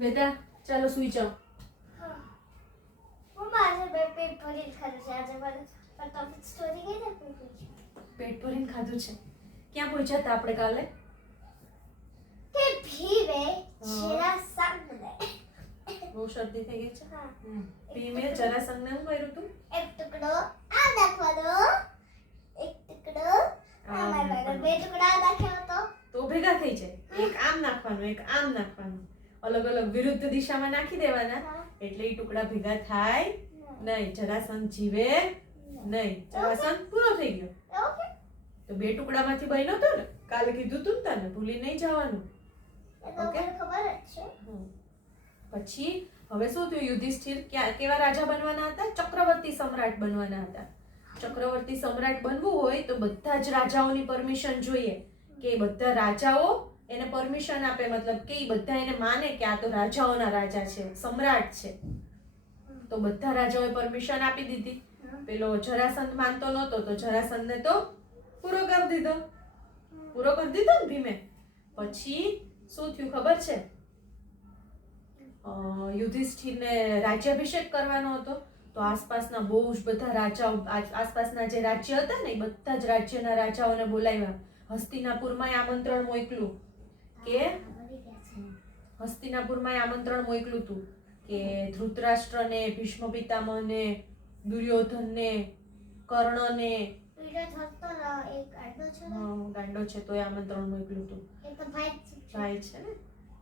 બેટા ચાલો સુઈ જાઓ. પેટ ભરીને ખાધું છે. ક્યાં પહોંચ્યા હતા આપણે કાલે? બહુ શરદી થઈ ગઈ છે. ભીમે જરાસંઘને શું કર્યું તું? એક ટુકડો આ નાખવાનો, એક ટુકડો આ નાખવાનો, બે ટુકડા નાખ્યો તો ભેગા થઈ જાય. એક આમ નાખવાનું, એક આમ નાખવાનું, અલગ અલગ વિરુદ્ધ દિશામાં નાખી દેવાના, એટલે એ ટુકડા ભેગા થાય નહીં. જરાસંઘ જીવે નહીં. જરાસંઘ પૂરો થઈ ગયો. તો બે ટુકડામાંથી બન્યો હતો ને, કાલે કીધું તું ને તને, ભૂલી નહીં જવાનું. ઓકે ખબર જ છે. પછી હવે શું થયું? યુધિષ્ઠિર કેવા રાજા બનવાના હતા? ચક્રવર્તી સમ્રાટ બનવાના હતા. ચક્રવર્તી સમ્રાટ બનવું હોય તો બધા જ રાજાઓની પરમિશન જોઈએ, કે બધા રાજાઓ એને પરમિશન આપે, મતલબ કે બધા એને માને કે આ તો રાજાઓના રાજા છે, સમ્રાટ છે. તો બધા રાજાઓએ પરમિશન આપી દીધી. પેલો જરાસંઘ માનતો નહોતો, તો જરાસંઘને તો પૂરો કરી દીધો ને ભીમે. પછી શું થયું ખબર છે? યુધિષ્ઠિરને રાજ્યાભિષેક કરવાનો હતો, તો આસપાસના બહુ જ બધા રાજાઓ, આસપાસના જે રાજ્ય હતા ને, એ બધા જ રાજ્યના રાજાઓને બોલાવ્યા. હસ્તિનાપુરમાં આમંત્રણ મોકલ્યું હતું કે ધૃતરાષ્ટ્રને, ભીષ્મ પિતામહને, દુર્યોધનને, કર્ણને, ગાંડો છે તો આમંત્રણ મોકલ્યું હતું, ભાઈ છે ને.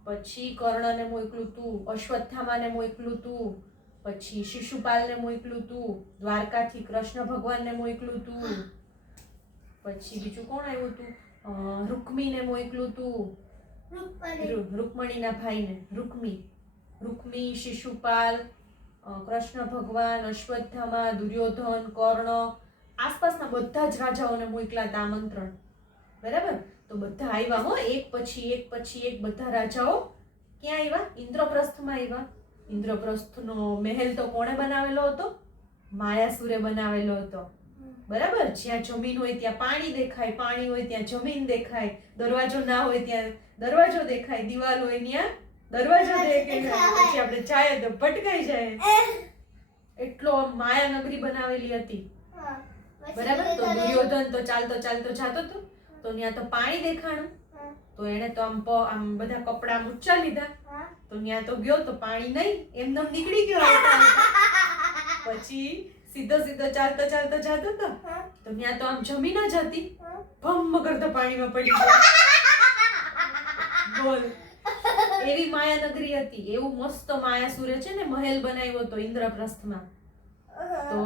પછી કર્ણને મોકલ્યું હતું, અશ્વત્થામાને મોકલ્યું હતું, પછી શિશુપાલને મોકલ્યું હતું, દ્વારકાથી કૃષ્ણ ભગવાનને મોકલ્યું હતું. પછી બીજું કોણ આવ્યું હતું? રૂકમીને મોકલ્યું હતું, રૂકમણીના ભાઈને. રૂકમી, શિશુપાલ, કૃષ્ણ ભગવાન, અશ્વત્થામા, દુર્યોધન, કર્ણ, આસપાસના બધા જ રાજાઓને મોકલ્યા હતા આમંત્રણ. બરાબર? તો બધા આવ્યા હો, એક પછી એક બધા રાજાઓ ક્યાં આવ્યા? ઇન્દ્રપ્રસ્થમાં આવ્યા. ઇન્દ્રપ્રસ્થનો મહેલ તો કોણે બનાવેલો હતો? માયાસુરે બનાવેલો હતો. બરાબર? જ્યાં જમીન હોય ત્યાં પાણી દેખાય, પાણી હોય ત્યાં જમીન દેખાય, દરવાજો ના હોય ત્યાં દરવાજો દેખાય, દિવાલ હોય ત્યાં દરવાજો દેખાય. પછી આપણે જાય તો ભટકાઈ જાય. એટલો માયાનગરી બનાવેલી હતી. બરાબર? તો દુર્યોધન તો ચાલતો જતો હતો, તો ત્યાં તો પાણી દેખાણું, તો એને તો આમ બધા કપડા ઊંચા લીધા, તો ત્યાં તો ગયો તો પાણી નહીં, એમને નીકળી ગયો. પછી સીધો ચાલતો જતો હતો, તો ત્યાં તો આમ જમીન જ હતી, ભમ કરતો પાણીમાં પડી ગયો. બોલ, એવી માયાનગરી હતી. એવું મસ્ત માયાસુરે છે ને મહેલ બનાવ્યો હતો ઇન્દ્રપ્રસ્થમાં. તો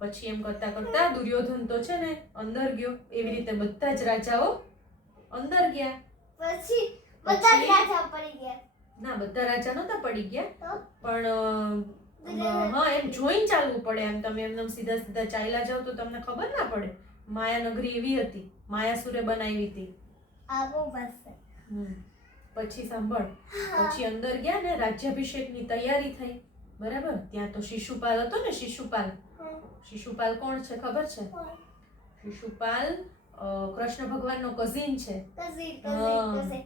પછી એમ કરતા કરતા દુર્યોધન તો છે ને અંદર ગયો. એવી રીતે બધા જ રાજાઓ અંદર ગયા. પછી બધા જ રાજા પડી ગયા. ના, બધા રાજા નહોતા પડી ગયા, પણ હા, એમ જોઈને ચાલવું પડે. એમ તમે એમને સીધા ચાલ્યા જાવ તો તમને ખબર ના પડે. માયાનગરી એવી હતી, માયાસુરે બનાવી હતી. પછી સાંભળ, પછી અંદર ગયા ને, રાજ્યાભિષેકની તૈયારી થઈ. બરાબર? ત્યાં તો શિશુપાલ હતો ને. શિશુપાલ કોણ છે ખબર છે? શિશુપાલ કૃષ્ણ ભગવાનનો કઝિન છે.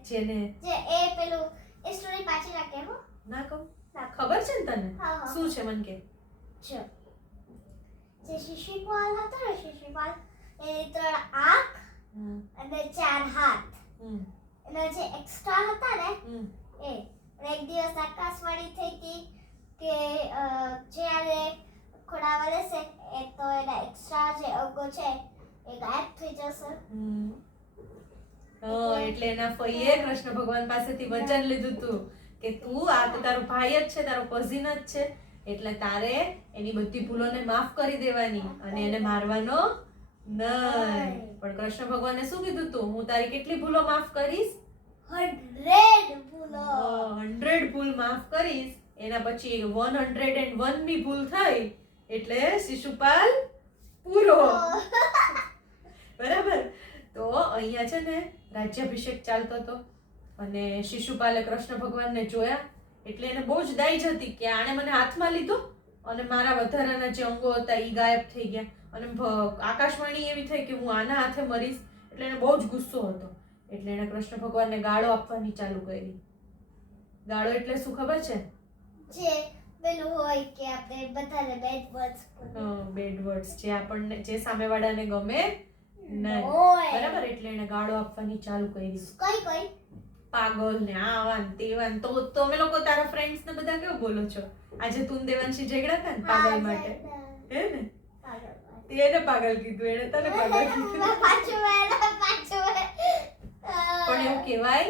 જેને એ સ્ટોરી પાછી રાખે હો. ના કહું? ખબર છે ને તને? શું છે મન કે? જે શિશુપાલ હતો ને, શિશુપાલ એ 3 આંખ અને 4 હાથ, એના જે એક્સ્ટ્રા હતા ને એ. એક દિવસ આકાશવાણી થઈ હતી કે જ્યારે ખોડાવા લેશે એ તો એના એક્સ્ટ્રા જે અંગો છે એ ગાયબ થઈ જશે. એટલે એના ફઈએ કૃષ્ણ ભગવાન પાસેથી વચન લીધું હતું કે તું, આ તો તારો ભાઈ જ છે, તારો કઝિન જ છે, એટલે તારે એની બધી ભૂલોને માફ કરી દેવાની અને એને મારવાનો નહીં. પણ કૃષ્ણ ભગવાને શું કીધું હતું? હું તારી કેટલી ભૂલો માફ કરીશ? 100 ભૂલો. 100 ભૂલ માફ કરીશ. એના પછી 101મી ભૂલ થઈ એટલે શિશુપાલ પૂરો. બરાબર? તો અહીંયા છે ને રાજ્યાભિષેક ચાલતો હતો અને શિશુપાલે કૃષ્ણ ભગવાનને જોયા એટલે એને બહુ જ દાઈ હતી કે આણે મને હાથમાં લીધો અને મારા વધારાના જે અંગો હતા એ ગાયબ થઈ ગયા, અને આકાશવાણી એવી થઈ કે હું આના હાથે મરીશ. એટલે એને બહુ જ ગુસ્સો હતો. એટલે એને કૃષ્ણ ભગવાનને ગાળો આપવાની ચાલુ કરી. ગાળો એટલે શું ખબર છે? જે પેલું હોય કે આપણે બધાને બેડ વર્ડ્સ બેડ વર્ડ્સ, જે આપણને, જે સામેવાળાને ગમે નહીં, હોય. બરાબર? એટલે એને ગાળો આપવાની ચાલુ કરી. કઈ પાગલ ને આવાન તેવાન. તો તમે લોકો તારા ફ્રેન્ડ્સ ને બધા કેવું બોલો છો? આજે તું ને દેવાંશી ઝઘડા હતા ને પાગલ માટે, હે ને? તે એને પાગલ કીધું, એને તને પાગલ કીધું. પણ એવું કહેવાય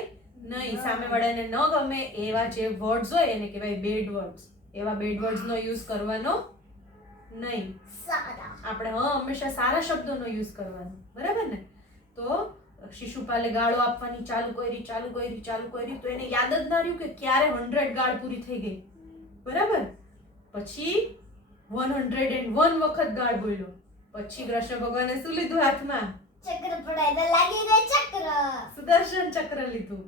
નહીં. સામેવાળાને ન ગમે એવા જે વર્ડ્સ હોય એને કહેવાય બેડ વર્ડ્સ. એવા બેડ વર્ડ્સ નો યુઝ કરવાનો નહીં. આપણે હંમેશા સારા શબ્દોનો યુઝ કરવાનો, બરાબર ને? તો શિશુપાલે ગાળો આપવાની ચાલુ કરી તો એને યાદ જ ના રહ્યું કે ક્યારે 100 ગાળ પૂરી થઈ ગઈ, બરાબર? પછી 101 વખત ગાળ બોલ્યો. પછી કૃષ્ણ ભગવાને શું લીધું હાથમાં? ચક્ર પડાય લાગી ગઈ ચક્ર. સુદર્શન ચક્ર લીધું.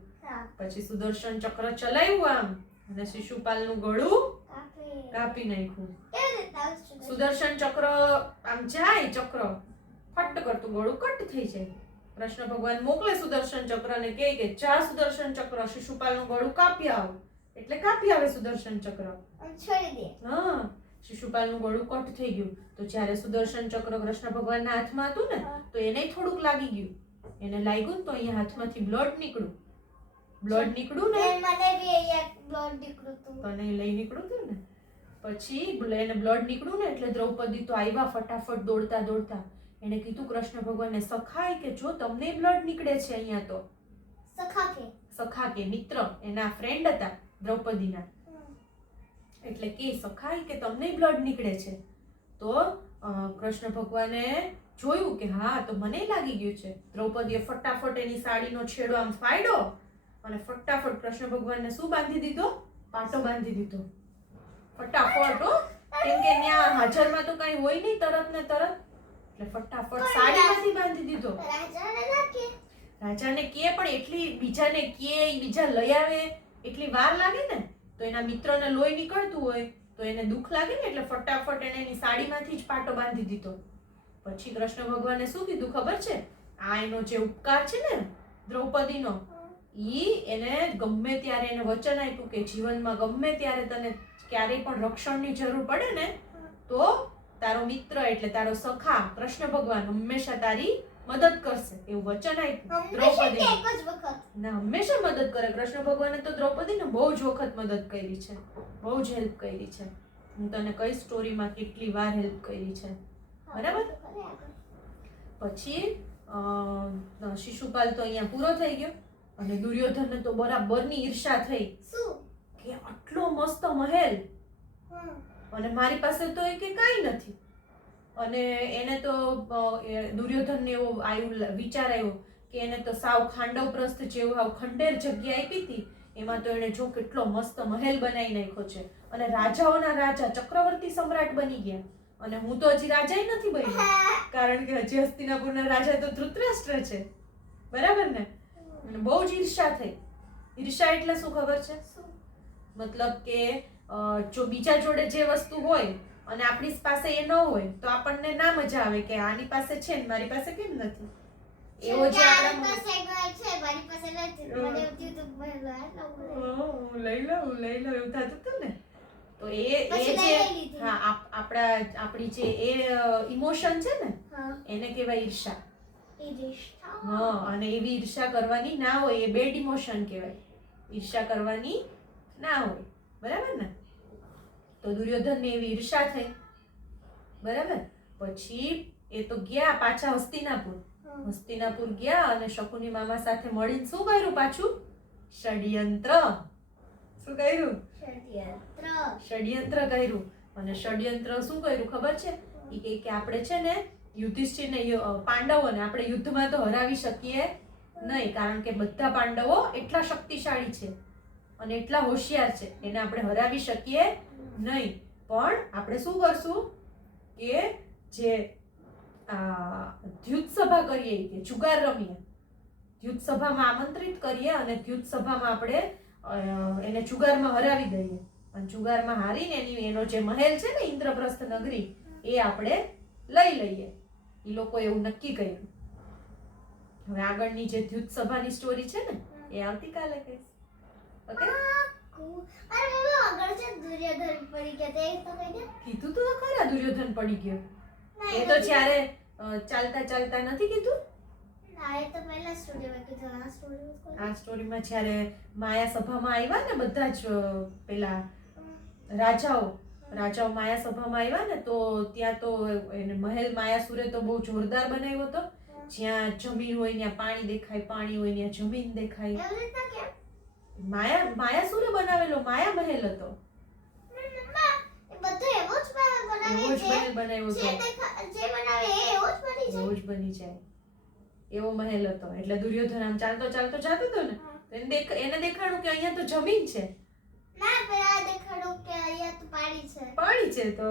પછી સુદર્શન ચક્ર ચલાવ્યું આમ અને શિશુપાલનું ગળું કાપી નાખ્યું. સુદર્શન ચક્ર આમ જાય, ચક્ર ફટ કરતું ગળું કટ થઈ જાય. કૃષ્ણ ભગવાન મોકલે સુદર્શન ચક્રને કહે કે જા સુદર્શન ચક્ર શિશુપાલનું ગળું કાપી આવ. એટલે કાપી આવે સુદર્શન ચક્ર, છોડી દે. હા, શિશુપાલનું ગળું કટ થઈ ગયું. તો જ્યારે સુદર્શન ચક્ર કૃષ્ણ ભગવાનના હાથમાં હતું ને, તો એને થોડુંક લાગી ગયું. એને લાગ્યું ને તો અહીંયા હાથમાંથી બ્લડ નીકળ્યું ને, મને બી અહીંયા બ્લડ નીકળ્યું તું. તને લઈ નીકળ્યું હતું ને. પછી એને બ્લડ નીકળ્યું ને એટલે દ્રૌપદી તો આવ્યા ફટાફટ દોડતા. એને કીધું કૃષ્ણ ભગવાનને, સખાય કે જો તમને બ્લડ નીકળે છે અહીંયા તો. સખા કે મિત્ર, એના ફ્રેન્ડ હતા દ્રૌપદીના. એટલે કે સખાય કે તમને બ્લડ નીકળે છે. તો કૃષ્ણ ભગવાને જોયું કે હા, તો મને લાગી ગયું છે. દ્રૌપદીએ ફટાફટ એની સાડીનો છેડો આમ ફાડ્યો અને ફટાફટ કૃષ્ણ ભગવાનને શું બાંધી દીધો? પાટો બાંધી દીધો. ફટાફટ, હો, કેમ કે ત્યાં હાજરમાં તો કઈ હોય નહીં તરત ને તરત. એટલે ફટાફટ સાડીમાંથી બાંધી દીધો. રાજાને કે પણ એટલી બીજાને કે બીજા લઈ આવે એટલી વાર લાગે ને, તો એના મિત્રને લોહી નીકળતું હોય તો એને દુઃખ લાગે ને, એટલે ફટાફટ એને એની સાડીમાંથી જ પાટો બાંધી દીધો. પછી કૃષ્ણ ભગવાને શું કીધું ખબર છે? આ એનો જે ઉપકાર છે ને દ્રૌપદીનો, એને ગમે ત્યારે એને વચન આપ્યું કે જીવનમાં ગમે ત્યારે તને ક્યારેય પણ રક્ષણની જરૂર પડે ને, તો તારો મિત્ર એટલે તારો સખા કૃષ્ણ ભગવાન હંમેશા તારી મદદ કરશે, એવું વચન આપ્યું દ્રૌપદી. હંમેશા મદદ કરે. કૃષ્ણ ભગવાને તો દ્રૌપદીને બહુ જ વખત મદદ કરી છે, બહુ જ હેલ્પ કરી છે. હું તને કઈ સ્ટોરીમાં કેટલી વાર હેલ્પ કરી છે, બરાબર? પછી શિશુપાલ તો અહીંયા પૂરો થઈ ગયો અને દુર્યોધનને તો બરાબરની ઈર્ષા થઈ કે આટલો મસ્ત મહેલ અને મારી પાસે તો એ કે કાંઈ નથી. અને એને તો દુર્યોધનને એવો વિચાર આવ્યો કે એને તો સાવ ખાંડવ પ્રસ્થ જેવું આવ ખંડેર જગ્યા આપી હતી, એમાં તો એને જો કેટલો મસ્ત મહેલ બનાવી નાખ્યો છે અને રાજાઓના રાજા ચક્રવર્તી સમ્રાટ બની ગયા. અને હું તો હજી રાજા નથી બની, કારણ કે હજી હસ્તિનાપુરના રાજા તો ધૃતરાષ્ટ્ર છે, બરાબર ને? અને બહુ જ ઈર્ષા થઈ. ઈર્ષા એટલે શું ખબર છે? મતલબ કે જો બીજા જોડે જે વસ્તુ હોય અને આપણી પાસે એ ન હોય તો આપણને ના મજા આવે કે આની પાસે છે ને મારી પાસે કેમ નથી. એવો જે આપણા લઈ લો એવું થતું હતું ને. તો એ જે આપણી જે એ ઇમોશન છે ને, એને કહેવાય ઈર્ષા. હા, અને એવી ઈર્ષા કરવાની ના હોય, એ બેડ ઇમોશન કહેવાય. ઈર્ષા કરવાની ના હોય, બરાબર ને? તો દુર્યોધનને એવી ઈર્ષા થઈ, બરાબર? પછી એ તો ગયા પાછા હસ્તિનાપુર ગયા અને શકુની મામા સાથે મળીને શું કર્યું પાછું? ષડયંત્ર. શું કર્યું? ષડયંત્ર કર્યું. અને ષડયંત્ર શું કર્યું ખબર છે? એ કે આપણે છે ને યુધિષ્ઠિરને, પાંડવોને આપણે યુદ્ધમાં તો હરાવી શકીએ નહીં, કારણ કે બધા પાંડવો એટલા શક્તિશાળી છે અને એટલા હોશિયાર છે, એને આપણે હરાવી શકીએ નહીં. પણ આપણે શું કરશું કે જે દ્યુત સભા કરીએ, કે જુગાર રમીએ, દ્યુત સભામાં આમંત્રિત કરીએ અને દ્યુત સભામાં આપણે એને જુગારમાં હરાવી દઈએ અને જુગારમાં હારીને એનો જે મહેલ છે ને ઇન્દ્રપ્રસ્થ નગરી, એ આપણે લઈ લઈએ. એ લોકો એવું નક્કી કર્યું. હવે આગળની જે દ્યુત સભાની સ્ટોરી છે ને, એ આવતીકાલે કહીશ. ઓકે? ગયો તે તો કહી દે. કીધું તો ખરા દુર્યોધન પડી ગયો. ના, એ તો જ્યારે ચાલતા ચાલતા નથી કીધું. ના, એ તો પહેલા સ્ટોરીમાં કીધું. આ સ્ટોરીમાં કોઈ આ સ્ટોરીમાં જ્યારે માયા સભામાં આવ્યા ને બધા જ પેલા રાજાઓ માયા સભામાં આવ્યા ને તો ત્યાં તો એને મહેલ માયાસુરે તો બહુ જોરદાર બનાવ્યો હતો. જ્યાં જમીન હોય ત્યાં પાણી દેખાય, પાણી હોય ત્યાં જમીન દેખાય. એવી રીતના કેમ? માયાસુરે બનાવેલો માયા મહેલ હતો. મમ્મા, એ બધું એવો જ બનાવે એવો જ છે. મહેલ બનાવ્યો હતો. જે બનાવે એ એવો જ બની જાય. એવો જ બની જાય એવો મહેલ હતો. એટલે દુર્યોધન આમ ચાલતો ચાલતો જતો હતો ને તો એને દેખાડું કે અહીંયા તો જમીન છે, ના, પેલા દેખાડો કે અહીંયા તો પાણી છે. પાણી છે. તો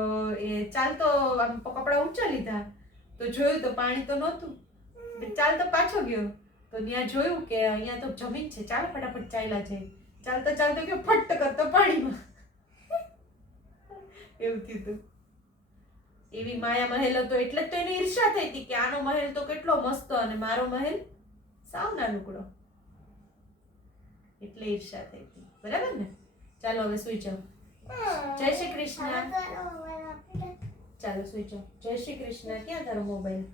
એ ચાલતો આમ કપડા ઊંચા લીધા તો જોયું તો પાણી તો નહોતું. ચાલતો પાછો ગયો તો ત્યાં જોયું કે અહીંયા તો જમીન છે. ચાલ ફટાફટ ચાલ્યા છે. ચાલતો ચાલતો ગયો ફટ કરતો પાણીમાં. એવું થયું હતું. એવી માયા મહેલ હતો. એટલે જ તો એને ઈર્ષા થઈ હતી કે આનો મહેલ તો કેટલો મસ્ત અને મારો મહેલ સાવ નાનકડો. એટલે ઈર્ષા થઈ હતી. બરાબર ને? ચાલો હવે સુઈ જાઓ. જય શ્રી કૃષ્ણ. ચાલો સુઈ જાઓ. જય શ્રી કૃષ્ણ. ક્યાં તારો મોબાઈલ?